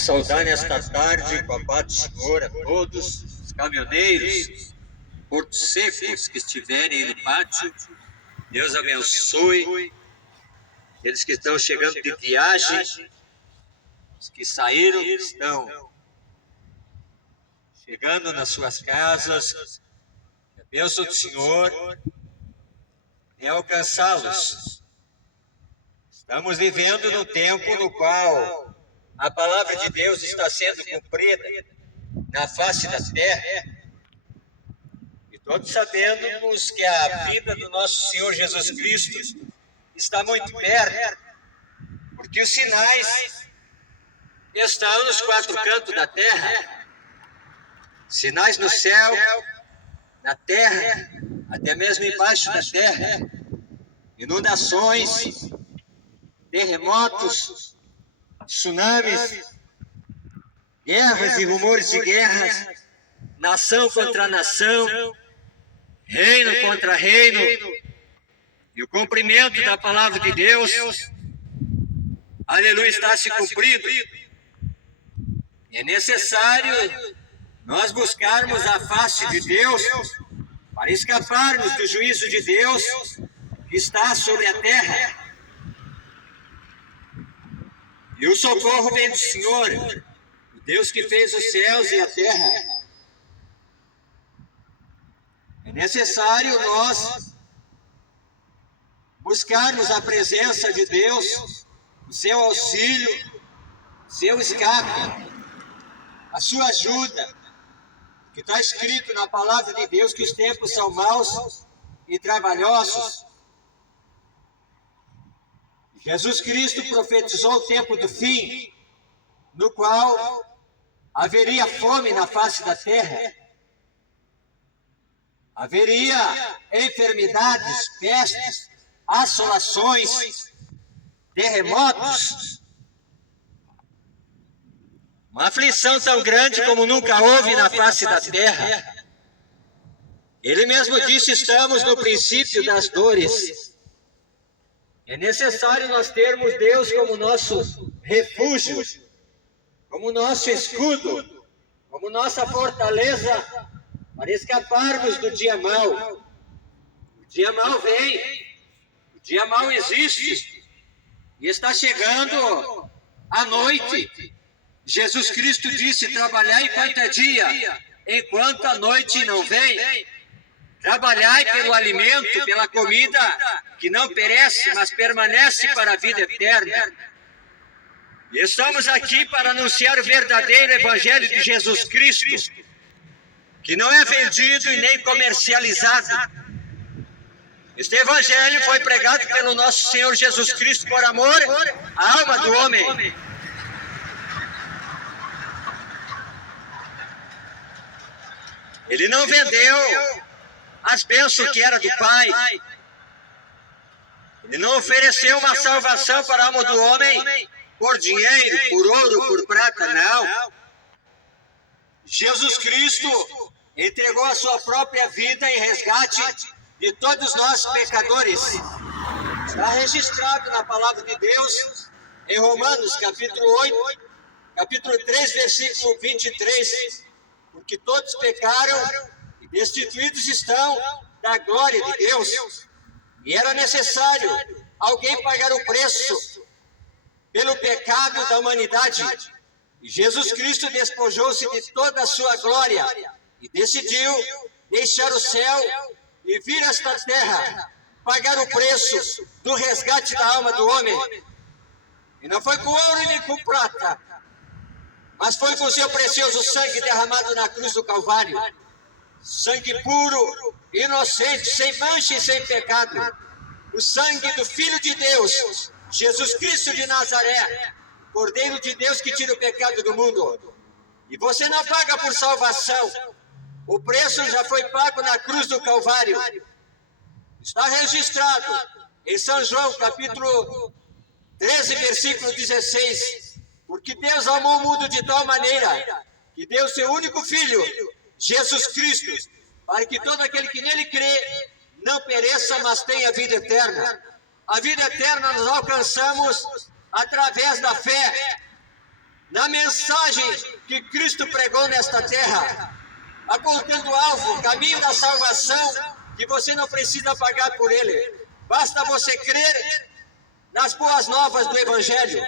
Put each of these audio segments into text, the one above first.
saudar nesta tarde, com a paz do Senhor, a todos os caminhoneiros, portos secos que estiverem no pátio. Deus abençoe. Eles que estão chegando de viagem, os que saíram, que estão chegando nas suas casas. A bênção do Senhor é alcançá-los. Estamos vivendo num tempo no qual a palavra de Deus está sendo cumprida na face da terra. E todos sabemos que a vinda do nosso Senhor Jesus Cristo está muito perto, porque os sinais estão nos quatro cantos da terra. Sinais no céu, na terra, até mesmo embaixo da terra. Inundações, terremotos, tsunamis, guerras e rumores de guerras, nação contra nação, reino contra reino, e o cumprimento da palavra de Deus, aleluia, está se cumprindo. É necessário nós buscarmos a face de Deus para escaparmos do juízo de Deus que está sobre a terra. E o socorro vem do Senhor, o Deus que fez os céus e a terra. É necessário nós buscarmos a presença de Deus, o seu auxílio, seu escape, a sua ajuda, que está escrito na palavra de Deus que os tempos são maus e trabalhosos. Jesus Cristo profetizou o tempo do fim, no qual haveria fome na face da terra, haveria enfermidades, pestes, assolações, terremotos, uma aflição tão grande como nunca houve na face da terra. Ele mesmo disse: estamos no princípio das dores. É necessário nós termos Deus como nosso refúgio, como nosso escudo, como nossa fortaleza para escaparmos do dia mau. O dia mau vem, o dia mau existe e está chegando a noite. Jesus Cristo disse: trabalhai enquanto é dia, enquanto a noite não vem. Trabalhai pelo alimento, pela comida que não perece, mas permanece para a vida eterna. E estamos aqui para anunciar o verdadeiro Evangelho de Jesus Cristo, que não é vendido e nem comercializado. Este Evangelho foi pregado pelo nosso Senhor Jesus Cristo por amor à alma do homem. Ele não vendeu as bênçãos que era do Pai. Ele não ofereceu uma salvação para a alma do homem por dinheiro, por ouro, por prata, não. Jesus Cristo entregou a sua própria vida em resgate de todos nós pecadores. Está registrado na palavra de Deus em Romanos capítulo 8, capítulo 3, versículo 23. Porque todos pecaram e destituídos estão da glória de Deus. E era necessário alguém pagar o preço pelo pecado da humanidade. E Jesus Cristo despojou-se de toda a sua glória e decidiu deixar o céu e vir a esta terra, pagar o preço do resgate da alma do homem. E não foi com ouro nem com prata, mas foi com o seu precioso sangue derramado na cruz do Calvário. Sangue puro, inocente, sem mancha e sem pecado. O sangue do Filho de Deus, Jesus Cristo de Nazaré, Cordeiro de Deus que tira o pecado do mundo. E você não paga por salvação. O preço já foi pago na cruz do Calvário. Está registrado em São João, capítulo 13, versículo 16. Porque Deus amou o mundo de tal maneira que deu seu único Filho, Jesus Cristo, para que todo aquele que nele crê não pereça, mas tenha vida eterna. A vida eterna nós alcançamos através da fé. na mensagem que Cristo pregou nesta terra, apontando o alvo, o caminho da salvação, que você não precisa pagar por ele. Basta você crer nas boas novas do Evangelho.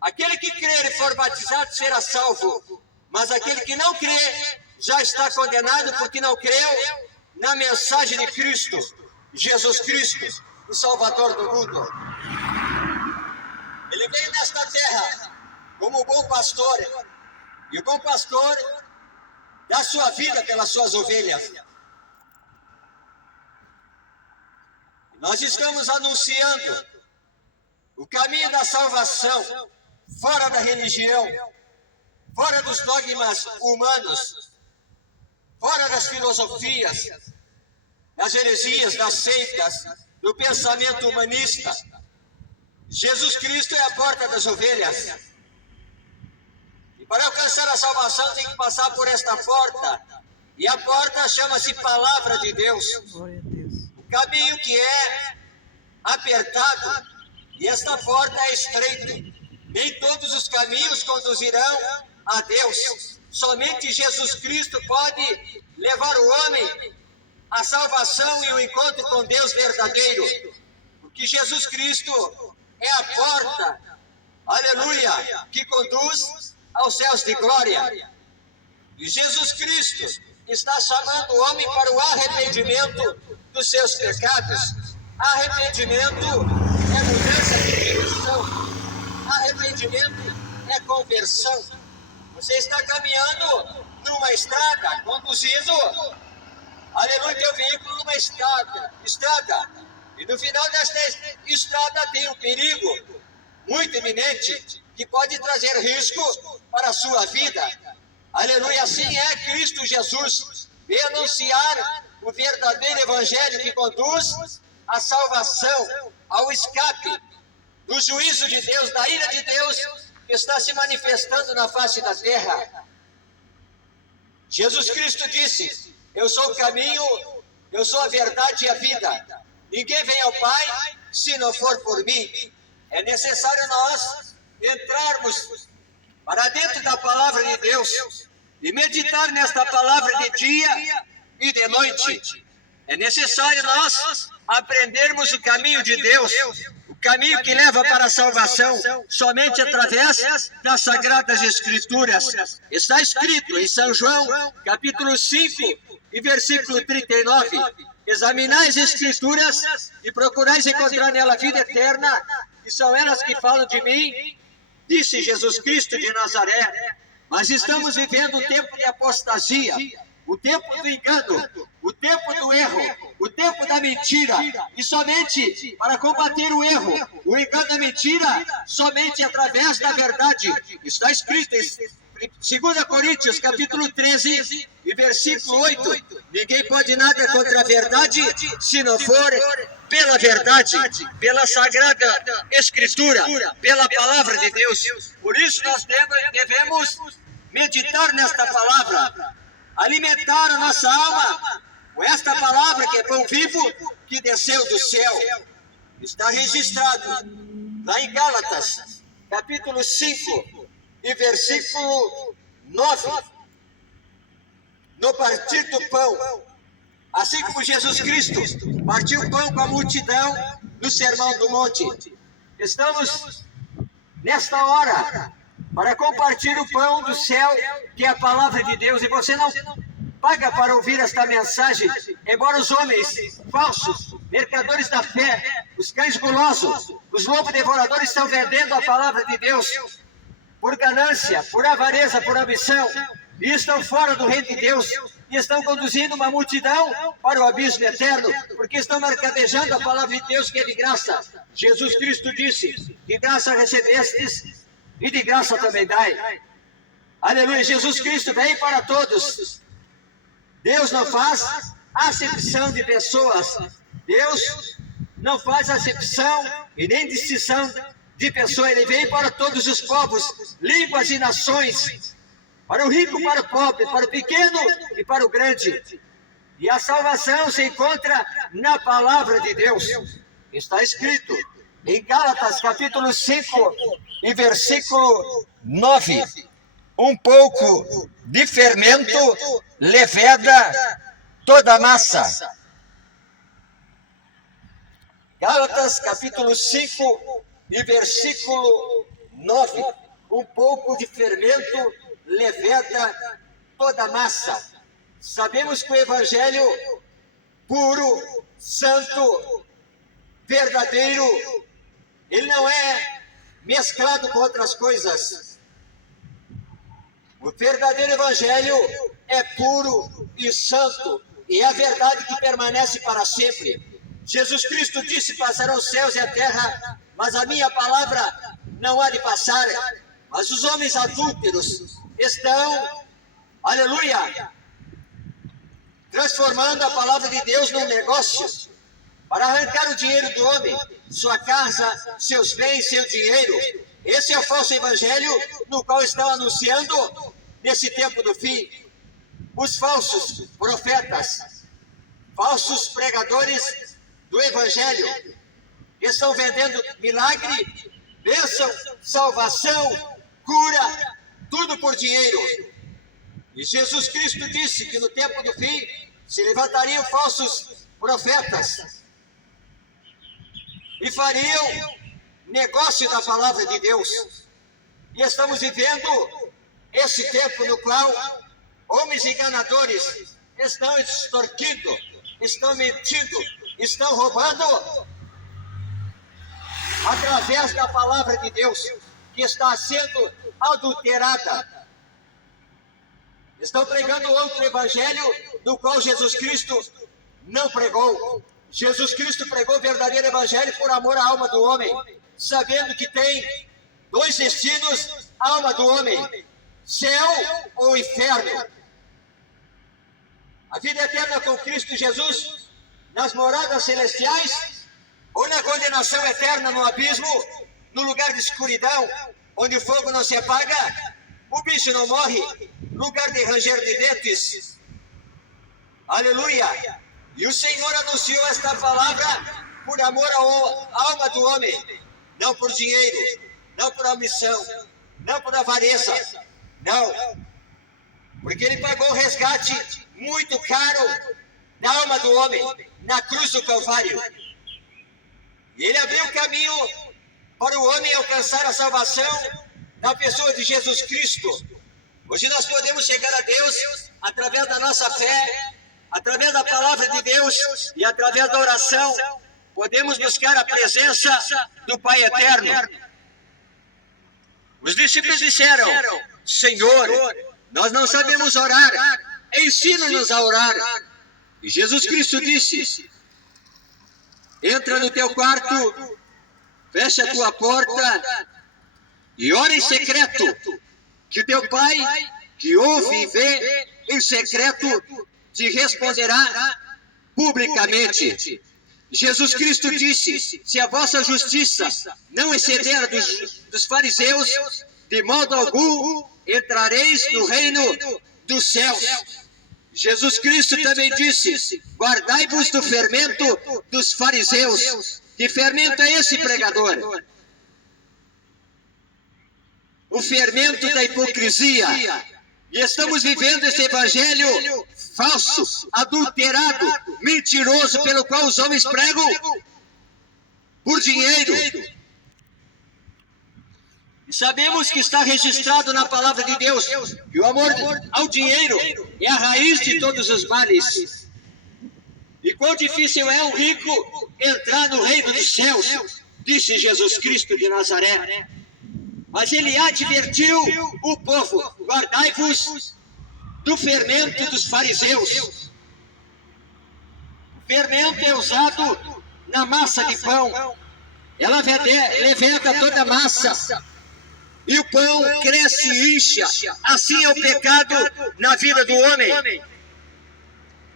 Aquele que crer e for batizado será salvo, mas aquele que não crê já está condenado porque não creu na mensagem de Cristo, Jesus Cristo, o Salvador do mundo. Ele veio nesta terra como bom pastor, e o bom pastor dá sua vida pelas suas ovelhas. Nós estamos anunciando o caminho da salvação, fora da religião, fora dos dogmas humanos, fora das filosofias, das heresias, das seitas, do pensamento humanista. Jesus Cristo é a porta das ovelhas. E para alcançar a salvação tem que passar por esta porta. E a porta chama-se Palavra de Deus. O caminho que é apertado, e esta porta é estreita. Nem todos os caminhos conduzirão a Deus. Somente Jesus Cristo pode levar o homem à salvação e o encontro com Deus verdadeiro. Porque Jesus Cristo é a porta, aleluia, que conduz aos céus de glória. E Jesus Cristo está chamando o homem para o arrependimento dos seus pecados. Arrependimento é mudança de direção. Arrependimento é conversão. Você está caminhando numa estrada, conduzindo, aleluia, teu veículo numa estrada. E no final desta estrada tem um perigo muito iminente que pode trazer risco para a sua vida. Aleluia, assim é Cristo Jesus. Veio anunciar o verdadeiro evangelho que conduz à salvação, ao escape do juízo de Deus, da ira de Deus que está se manifestando na face da terra. Jesus Cristo disse: eu sou o caminho, eu sou a verdade e a vida. Ninguém vem ao Pai se não for por mim. É necessário nós entrarmos para dentro da palavra de Deus e meditar nesta palavra de dia e de noite. É necessário nós aprendermos o caminho de Deus, o caminho que leva para a salvação, somente através das Sagradas Escrituras. Está escrito em São João, capítulo 5 e versículo 39. Examinai as Escrituras e procurais encontrar nela a vida eterna, que são elas que falam de mim, disse Jesus Cristo de Nazaré. Mas estamos vivendo um tempo de apostasia, o tempo do engano, o tempo do erro, o tempo da mentira. E somente para combater o erro, o engano e a mentira, somente através da verdade. Está escrito em 2 Coríntios, capítulo 13 e versículo 8. Ninguém pode nada contra a verdade, se não for pela verdade, pela Sagrada Escritura, pela Palavra de Deus. Por isso nós devemos meditar nesta palavra, alimentar a nossa alma com esta palavra que é pão vivo, que desceu do céu. Está registrado lá em Gálatas, capítulo 5 e versículo 9. No partir do pão, assim como Jesus Cristo partiu o pão com a multidão no Sermão do Monte, estamos nesta hora para compartilhar o pão do céu, que é a palavra de Deus. E você não paga para ouvir esta mensagem, embora os homens falsos, mercadores da fé, os cães gulosos, os lobos devoradores estão vendendo a palavra de Deus por ganância, por avareza, por ambição, e estão fora do reino de Deus, e estão conduzindo uma multidão para o abismo eterno, porque estão mercadejando a palavra de Deus, que é de graça. Jesus Cristo disse: de graça recebestes, e de graça também dai. Aleluia, Jesus Cristo veio para todos. Deus não faz acepção de pessoas. Deus não faz acepção e nem distinção de pessoas. Ele veio para todos os povos, línguas e nações, para o rico, para o pobre, para o pequeno e para o grande. E a salvação se encontra na palavra de Deus. Está escrito Em Gálatas, capítulo 5, e versículo 9. Um pouco de fermento leveda toda a massa. Gálatas, capítulo 5, e versículo 9. Um pouco de fermento leveda toda a massa. Sabemos que o evangelho puro, santo, verdadeiro, ele não é mesclado com outras coisas. O verdadeiro evangelho é puro e santo, e é a verdade que permanece para sempre. Jesus Cristo disse: passarão os céus e a terra, mas a minha palavra não há de passar. Mas os homens adúlteros estão, aleluia, transformando a palavra de Deus num negócio, para arrancar o dinheiro do homem, sua casa, seus bens, seu dinheiro. Esse é o falso evangelho no qual estão anunciando nesse tempo do fim. Os falsos profetas, falsos pregadores do evangelho, que estão vendendo milagre, bênção, salvação, cura, tudo por dinheiro. E Jesus Cristo disse que no tempo do fim se levantariam falsos profetas e fariam negócio da palavra de Deus. E estamos vivendo esse tempo no qual homens enganadores estão extorquindo, estão mentindo, estão roubando através da palavra de Deus, que está sendo adulterada. Estão pregando outro evangelho do qual Jesus Cristo não pregou. Jesus Cristo pregou o verdadeiro evangelho por amor à alma do homem, sabendo que tem dois destinos: a alma do homem, céu ou inferno. A vida eterna com Cristo Jesus nas moradas celestiais, ou na condenação eterna no abismo, no lugar de escuridão, onde o fogo não se apaga, o bicho não morre, lugar de ranger de dentes. Aleluia! E o Senhor anunciou esta palavra por amor à alma do homem, não por dinheiro, não por ambição, não por avareza, não. Porque ele pagou o resgate muito caro da alma do homem na cruz do Calvário. E ele abriu o caminho para o homem alcançar a salvação na pessoa de Jesus Cristo. Hoje nós podemos chegar a Deus através da nossa fé, através da palavra de Deus e através da oração. Podemos buscar a presença do Pai Eterno. Os discípulos disseram: Senhor, nós não sabemos orar, ensina-nos a orar. E Jesus Cristo disse: entra no teu quarto, fecha a tua porta e ora em secreto, que teu Pai, que ouve e vê em secreto, te responderá publicamente. Jesus Cristo disse: se a vossa justiça não exceder a dos fariseus, de modo algum entrareis no reino dos céus. Jesus Cristo também disse: guardai-vos do fermento dos fariseus. Que fermento é esse, pregador? O fermento da hipocrisia. E estamos vivendo esse evangelho falso, adulterado, mentiroso, pelo qual os homens pregam por dinheiro. E sabemos que está registrado na palavra de Deus que o amor ao dinheiro é a raiz de todos os males. E quão difícil é um rico entrar no reino dos céus, disse Jesus Cristo de Nazaré. Mas ele advertiu o povo: guardai-vos do fermento dos fariseus. O fermento é usado na massa de pão. Ela leveda toda a massa. E o pão cresce e incha. Assim é o pecado na vida do homem.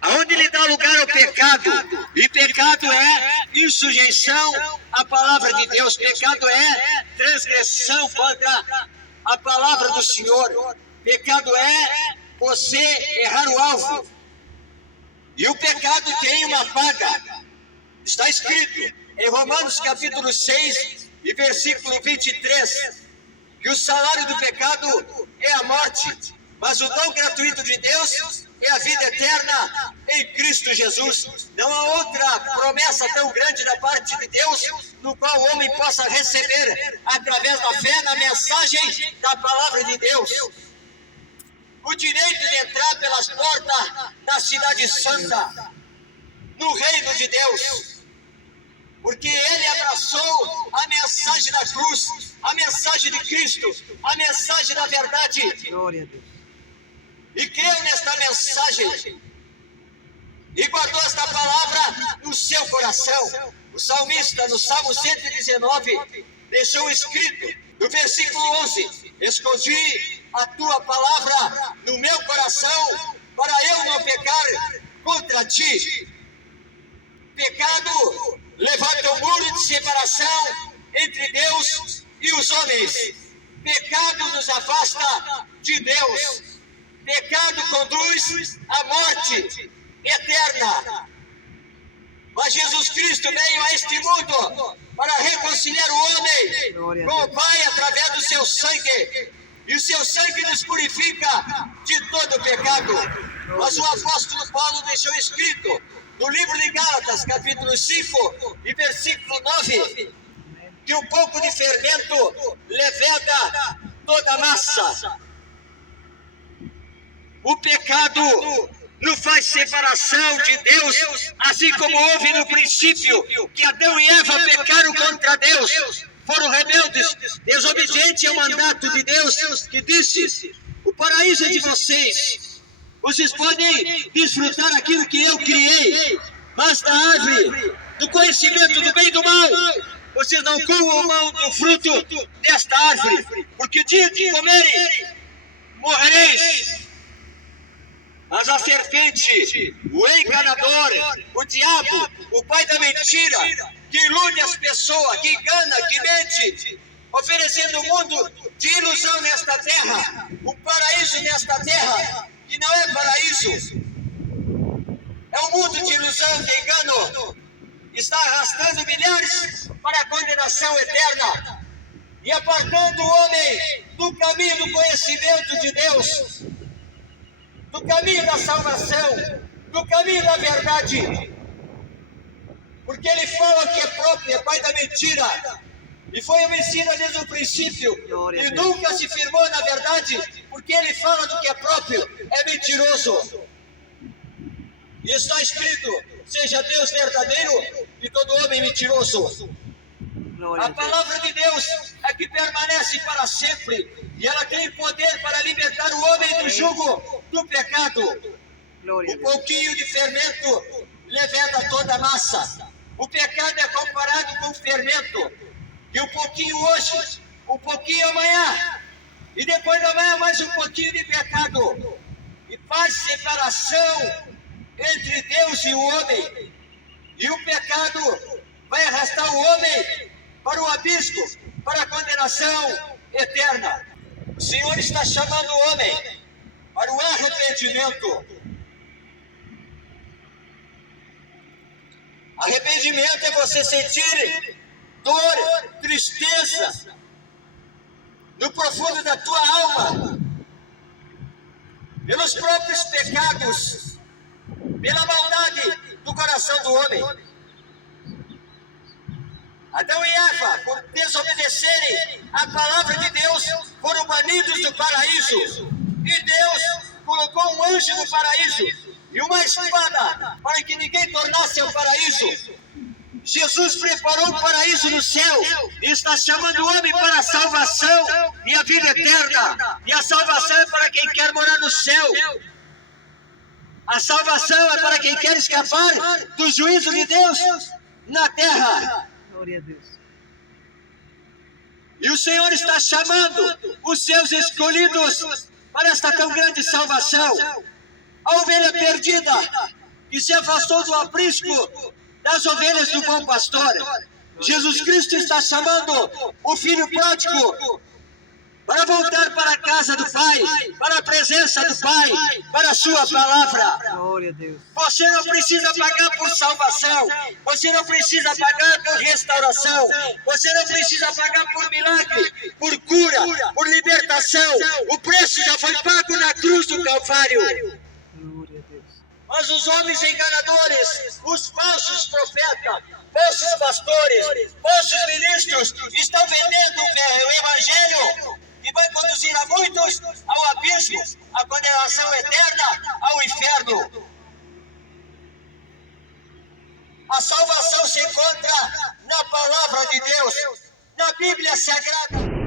Aonde ele dá lugar ao pecado? E pecado é insujeição à palavra de Deus. Pecado é transgressão contra a palavra do Senhor. Pecado é você errar o alvo. E o pecado tem uma paga. Está escrito: em Romanos capítulo 6 e versículo 23, que o salário do pecado é a morte, mas o dom gratuito de Deus é a vida eterna em Cristo Jesus. Não há outra promessa tão grande da parte de Deus no qual o homem possa receber, através da fé, na mensagem da palavra de Deus, o direito de entrar pelas portas da cidade santa, no reino de Deus, porque ele abraçou a mensagem da cruz, a mensagem de Cristo, a mensagem da verdade. Glória a Deus. E creu nesta mensagem e guardou esta palavra no seu coração. O salmista, no Salmo 119, deixou escrito, no versículo 11: escondi a tua palavra no meu coração, para eu não pecar contra ti. Pecado levanta um muro de separação entre Deus e os homens. Pecado nos afasta de Deus. Pecado conduz à morte eterna. Mas Jesus Cristo veio a este mundo para reconciliar o homem com o Pai através do seu sangue. E o seu sangue nos purifica de todo pecado. Mas o apóstolo Paulo deixou escrito no livro de Gálatas, capítulo 5 e versículo 9, que um pouco de fermento leveda toda a massa. O pecado não faz separação de Deus, assim como houve no princípio, que Adão e Eva pecaram contra Deus, foram rebeldes, desobedientes ao mandato de Deus, que disse: o paraíso é de vocês podem desfrutar aquilo que eu criei, mas da árvore do conhecimento do bem e do mal, vocês não comam do fruto desta árvore, porque o dia que comerem, morrereis. Mas a serpente, o enganador, o diabo, o pai da mentira, que ilude as pessoas, que engana, que mente, oferecendo um mundo de ilusão nesta terra, um paraíso nesta terra, que não é paraíso, é um mundo de ilusão, de engano, está arrastando milhares para a condenação eterna e apartando o homem do caminho do conhecimento de Deus, do caminho da salvação, do caminho da verdade, porque ele fala que é próprio, é pai da mentira, e foi homicida desde o princípio, e nunca se firmou na verdade, porque ele fala do que é próprio, é mentiroso. E está escrito: seja Deus verdadeiro e todo homem mentiroso. A palavra de Deus é que permanece para sempre, e ela tem poder para libertar o homem do jugo do pecado. Um pouquinho de fermento leveda toda a massa. O pecado é comparado com o fermento, e um pouquinho hoje, um pouquinho amanhã, e depois da manhã mais um pouquinho de pecado, e faz separação entre Deus e o homem, e o pecado vai arrastar o homem para o abismo, para a condenação eterna. O Senhor está chamando o homem para o arrependimento. Arrependimento é você sentir dor, tristeza no profundo da tua alma, pelos próprios pecados, pela maldade do coração do homem. Adão e Eva, por desobedecerem a palavra de Deus, foram banidos do paraíso. E Deus colocou um anjo no paraíso e uma espada para que ninguém tornasse o paraíso. Jesus preparou o paraíso no céu e está chamando o homem para a salvação e a vida eterna. E a salvação é para quem quer morar no céu. A salvação é para quem quer escapar do juízo de Deus na terra. Glória a Deus. E o Senhor está chamando os seus escolhidos para esta tão grande salvação. A ovelha perdida que se afastou do aprisco das ovelhas do bom pastor. Jesus Cristo está chamando o filho pródigo para voltar para a casa do Pai, para a presença do Pai, para a sua palavra. Glória a Deus. Você não precisa pagar por salvação, você não precisa pagar por restauração, você não precisa pagar por milagre, por cura, por libertação. O preço já foi pago na cruz do Calvário. Glória a Deus. Mas os homens enganadores, os falsos profetas, falsos pastores, falsos ministros estão vendendo o Evangelho e vai conduzir a muitos ao abismo, à condenação eterna, ao inferno. A salvação se encontra na palavra de Deus, na Bíblia Sagrada.